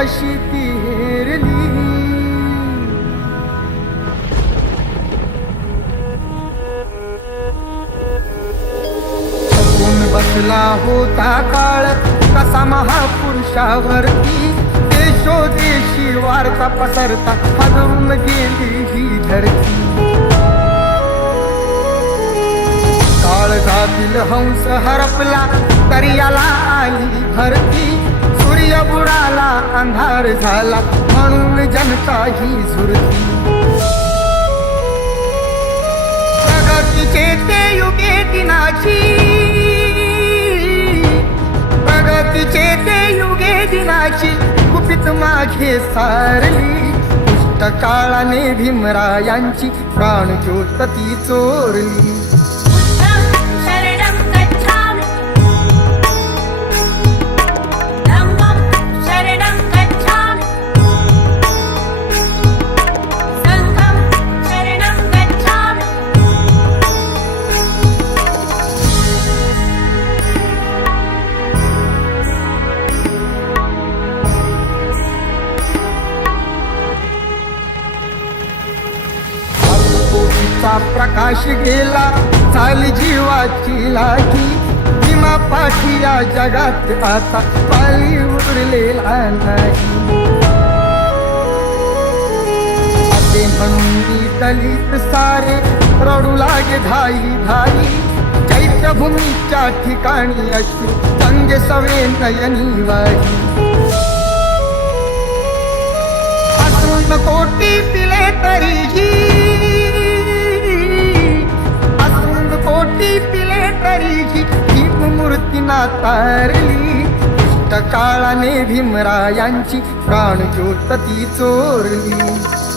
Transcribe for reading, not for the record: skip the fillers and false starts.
अशी ती हेरली. बसला होता काळ कसा महापुरुषावरती, देशोदेशी वार्ता पसरता हलवून गेली ही धरती. काळजातील हंस हरपला तरी याला आली भरती. सूर्य बुडाला अंधार झाला म्हणून जनता ही झुरती. प्रगतीचे ते युगे दिनाची, प्रगतीचे ते युगे दिनाची गुपित मागे सारली. दुष्ट काळाने भीमरायांची प्राणज्योत ती चोरली. चा प्रकाश गेला झाली जीवाची लागी. भीमा पाठी या जगात आता पाली उरलेला नाही. असे म्हणून दलित सारे रडू लागे धाई धाई. चैत्यभूमीच्या ठिकाणी अश्रू संगे सवे नयनी वाही. असून कोटी पिले तरीही, कोटी पिले तरीही भीम मूर्ती नातारली. दुष्ट काळाने भीमरायांची प्राणज्योत ती चोरली.